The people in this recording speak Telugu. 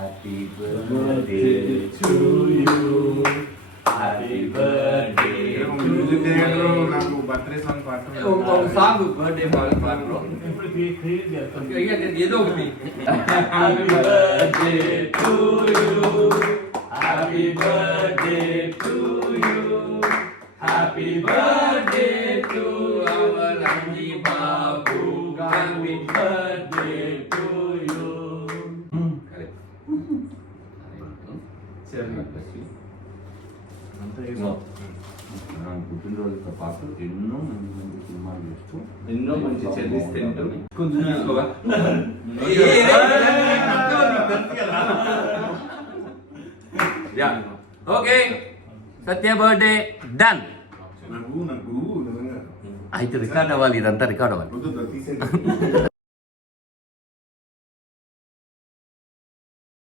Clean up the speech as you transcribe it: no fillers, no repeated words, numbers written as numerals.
happy birthday to you happy birthday నాకు బర్త్డే సాంగ్ పాట ఒక సాంగ్ బర్త్డే పాటలో ఏదో ఒకటి happy birthday to you happy birthday to you happy birthday to our Anji Babu happy birthday to you పుట్టినరోజుతో పాటు ఎన్నో మంచి మంచి సినిమాలు చూస్తూ ఎన్నో మంచి చెల్లిస్ తింటూ కొంచెం తీసుకోవా ఓకే సత్య బర్త్డే డన్ నాకు అయితే రికార్డ్ అవ్వాలి ఇదంతా రికార్డ్ అవ్వాలి తీసే